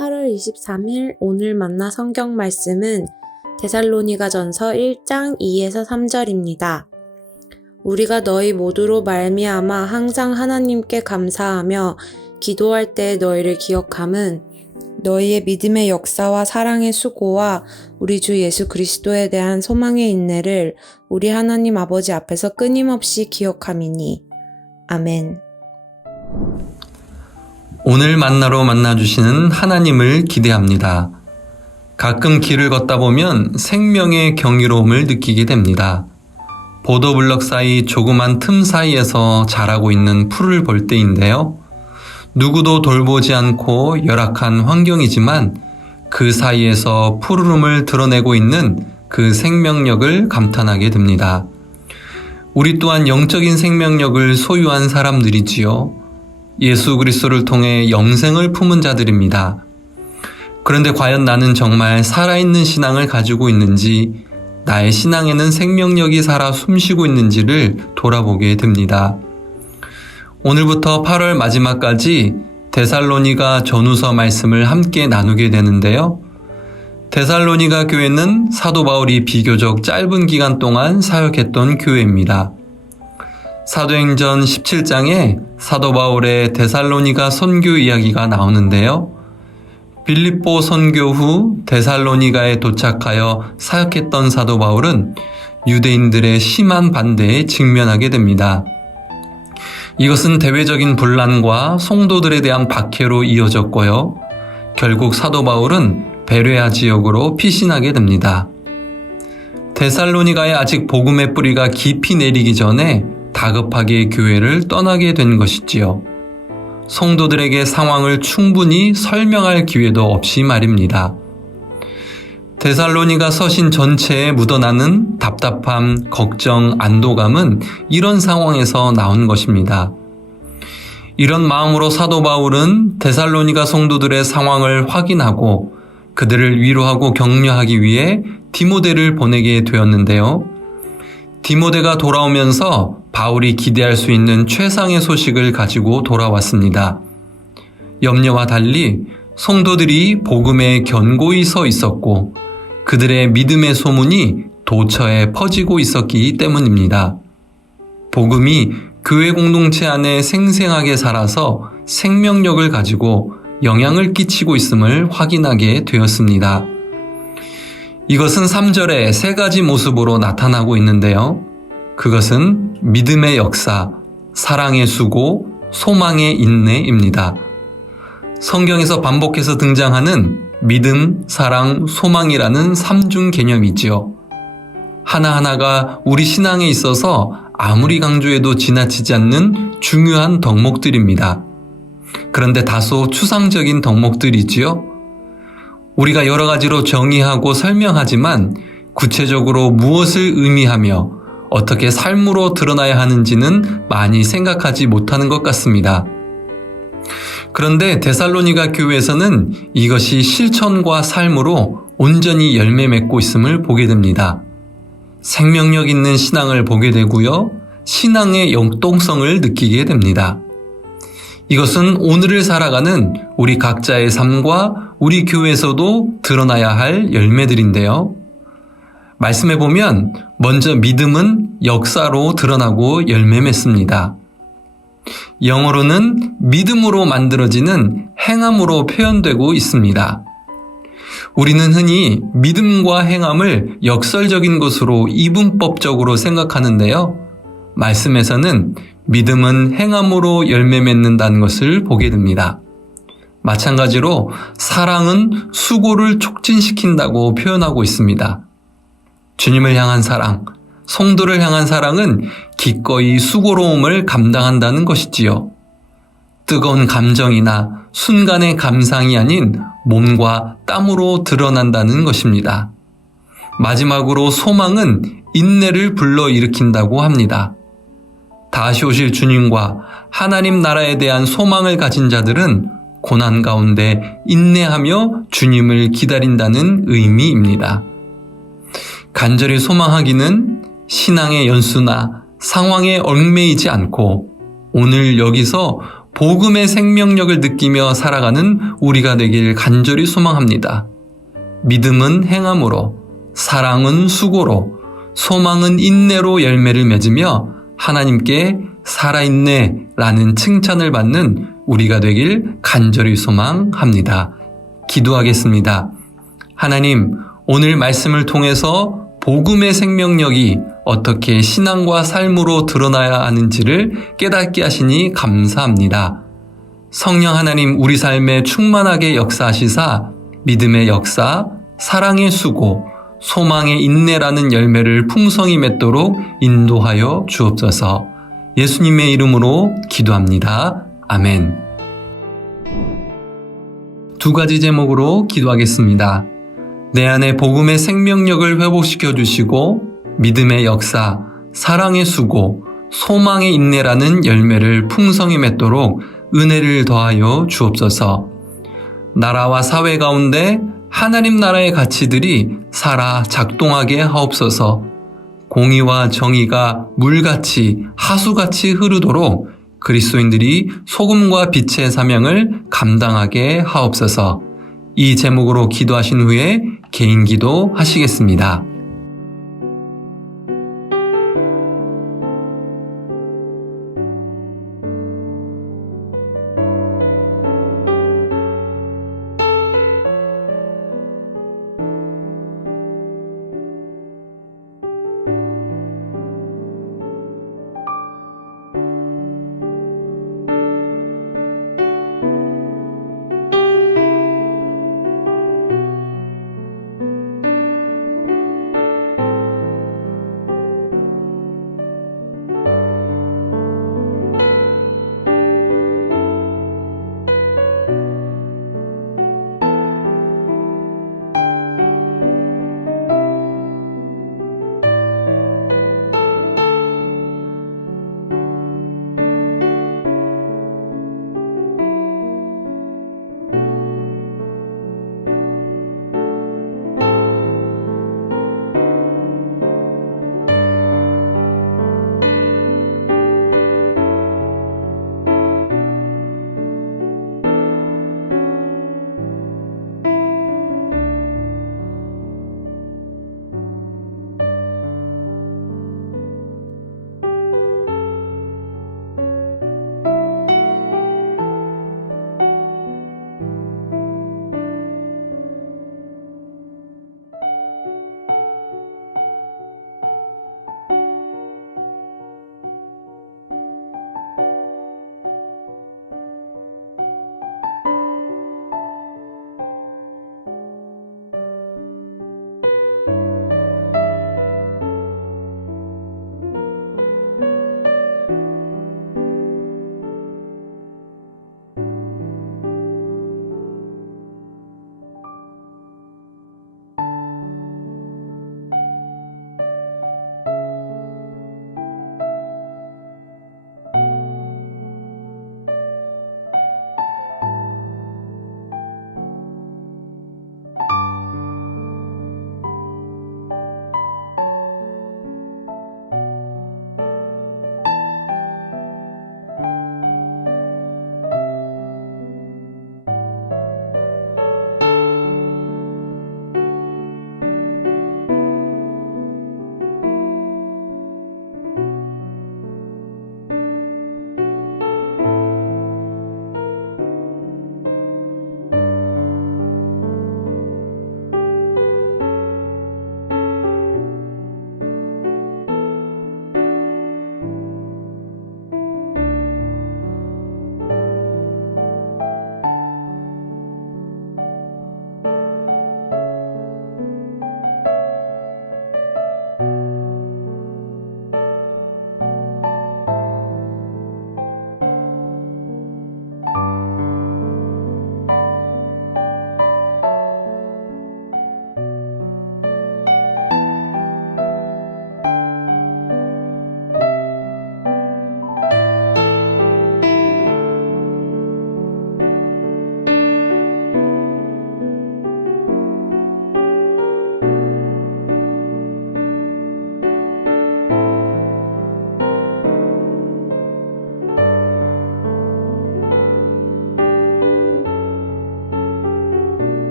8월 23일 오늘 만나 성경 말씀은 데살로니가전서 1장 2에서 3절입니다. 우리가 너희 모두로 말미암아 항상 하나님께 감사하며 기도할 때 너희를 기억함은 너희의 믿음의 역사와 사랑의 수고와 우리 주 예수 그리스도에 대한 소망의 인내를 우리 하나님 아버지 앞에서 끊임없이 기억함이니. 아멘. 오늘 만나러 만나주시는 하나님을 기대합니다. 가끔 길을 걷다 보면 생명의 경이로움을 느끼게 됩니다. 보도블럭 사이 조그만 틈 사이에서 자라고 있는 풀을 볼 때인데요. 누구도 돌보지 않고 열악한 환경이지만 그 사이에서 푸르름을 드러내고 있는 그 생명력을 감탄하게 됩니다. 우리 또한 영적인 생명력을 소유한 사람들이지요. 예수 그리스도를 통해 영생을 품은 자들입니다. 그런데 과연 나는 정말 살아있는 신앙을 가지고 있는지, 나의 신앙에는 생명력이 살아 숨쉬고 있는지를 돌아보게 됩니다. 오늘부터 8월 마지막까지 데살로니가 전후서 말씀을 함께 나누게 되는데요. 데살로니가 교회는 사도 바울이 비교적 짧은 기간 동안 사역했던 교회입니다. 사도행전 17장에 사도 바울의 데살로니가 선교 이야기가 나오는데요. 빌립보 선교 후 데살로니가에 도착하여 사역했던 사도 바울은 유대인들의 심한 반대에 직면하게 됩니다. 이것은 대외적인 분란과 성도들에 대한 박해로 이어졌고요. 결국 사도 바울은 베레아 지역으로 피신하게 됩니다. 데살로니가에 아직 복음의 뿌리가 깊이 내리기 전에 다급하게 교회를 떠나게 된 것이지요. 성도들에게 상황을 충분히 설명할 기회도 없이 말입니다. 데살로니가 서신 전체에 묻어나는 답답함, 걱정, 안도감은 이런 상황에서 나온 것입니다. 이런 마음으로 사도 바울은 데살로니가 성도들의 상황을 확인하고 그들을 위로하고 격려하기 위해 디모데를 보내게 되었는데요. 디모데가 돌아오면서 바울이 기대할 수 있는 최상의 소식을 가지고 돌아왔습니다. 염려와 달리 성도들이 복음에 견고히 서 있었고 그들의 믿음의 소문이 도처에 퍼지고 있었기 때문입니다. 복음이 교회 공동체 안에 생생하게 살아서 생명력을 가지고 영향을 끼치고 있음을 확인하게 되었습니다. 이것은 3절에 세 가지 모습으로 나타나고 있는데요. 그것은 믿음의 역사, 사랑의 수고, 소망의 인내입니다. 성경에서 반복해서 등장하는 믿음, 사랑, 소망이라는 3중 개념이지요. 하나하나가 우리 신앙에 있어서 아무리 강조해도 지나치지 않는 중요한 덕목들입니다. 그런데 다소 추상적인 덕목들이지요. 우리가 여러 가지로 정의하고 설명하지만 구체적으로 무엇을 의미하며 어떻게 삶으로 드러나야 하는지는 많이 생각하지 못하는 것 같습니다. 그런데 데살로니가 교회에서는 이것이 실천과 삶으로 온전히 열매 맺고 있음을 보게 됩니다. 생명력 있는 신앙을 보게 되고요. 신앙의 역동성을 느끼게 됩니다. 이것은 오늘을 살아가는 우리 각자의 삶과 우리 교회에서도 드러나야 할 열매들인데요. 말씀해 보면 먼저 믿음은 역사로 드러나고 열매 맺습니다. 영어로는 믿음으로 만들어지는 행함으로 표현되고 있습니다. 우리는 흔히 믿음과 행함을 역설적인 것으로 이분법적으로 생각하는데요. 말씀에서는 믿음은 행함으로 열매 맺는다는 것을 보게 됩니다. 마찬가지로 사랑은 수고를 촉진시킨다고 표현하고 있습니다. 주님을 향한 사랑, 성도를 향한 사랑은 기꺼이 수고로움을 감당한다는 것이지요. 뜨거운 감정이나 순간의 감상이 아닌 몸과 땀으로 드러난다는 것입니다. 마지막으로 소망은 인내를 불러일으킨다고 합니다. 다시 오실 주님과 하나님 나라에 대한 소망을 가진 자들은 고난 가운데 인내하며 주님을 기다린다는 의미입니다. 간절히 소망하기는 신앙의 연수나 상황에 얽매이지 않고 오늘 여기서 복음의 생명력을 느끼며 살아가는 우리가 되길 간절히 소망합니다. 믿음은 행함으로, 사랑은 수고로, 소망은 인내로 열매를 맺으며 하나님께 살아있네 라는 칭찬을 받는 우리가 되길 간절히 소망합니다. 기도하겠습니다. 하나님, 오늘 말씀을 통해서 복음의 생명력이 어떻게 신앙과 삶으로 드러나야 하는지를 깨닫게 하시니 감사합니다. 성령 하나님, 우리 삶에 충만하게 역사하시사 믿음의 역사, 사랑의 수고, 소망의 인내라는 열매를 풍성히 맺도록 인도하여 주옵소서. 예수님의 이름으로 기도합니다. 아멘. 두 가지 제목으로 기도하겠습니다. 내 안에 복음의 생명력을 회복시켜 주시고 믿음의 역사, 사랑의 수고, 소망의 인내라는 열매를 풍성히 맺도록 은혜를 더하여 주옵소서. 나라와 사회 가운데 하나님 나라의 가치들이 살아 작동하게 하옵소서. 공의와 정의가 물같이 하수같이 흐르도록 그리스도인들이 소금과 빛의 사명을 감당하게 하옵소서. 이 제목으로 기도하신 후에 개인 기도 하시겠습니다.